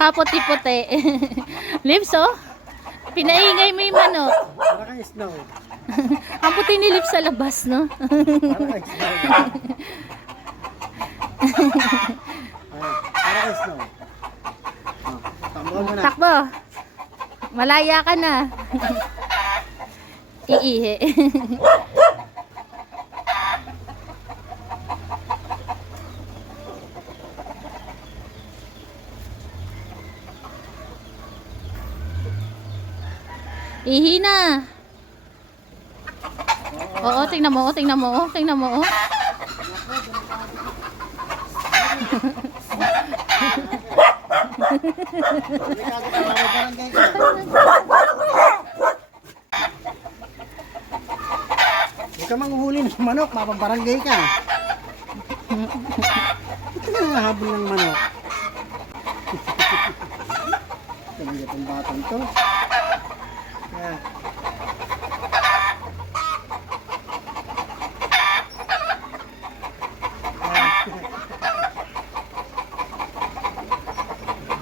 Kaputi-puti. Lips, oh. Pinaingay mo yung manok. Para kay Snow. Ang puti ni Lips sa labas, no? Para kay Snow. Para kay Snow. Takbo mo na. Takbo. Malaya ka na. Iihi. Ihi na. Oo, tingnan mo, tingnan mo, tingnan mo. Delikado ka, mababarangay ka. Huwag ka manghuhuli ng manok, mapabarangay ka. Ito na nahabol ng manok. Talaga itong batang to. Yeah.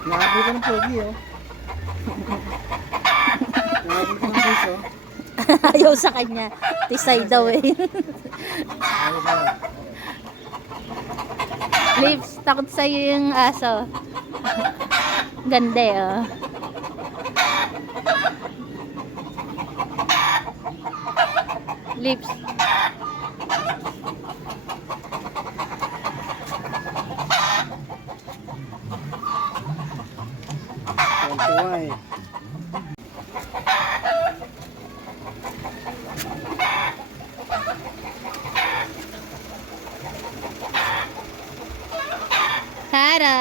Nahabol ka ng pogi, oh. Nahabol ka ng puso. Ayaw sa kanya. Tisay daw eh. Ayaw ka. Lips, takot sa'yo yung aso. Ganda eh, oh. Lips. Tuwa eh. Tara!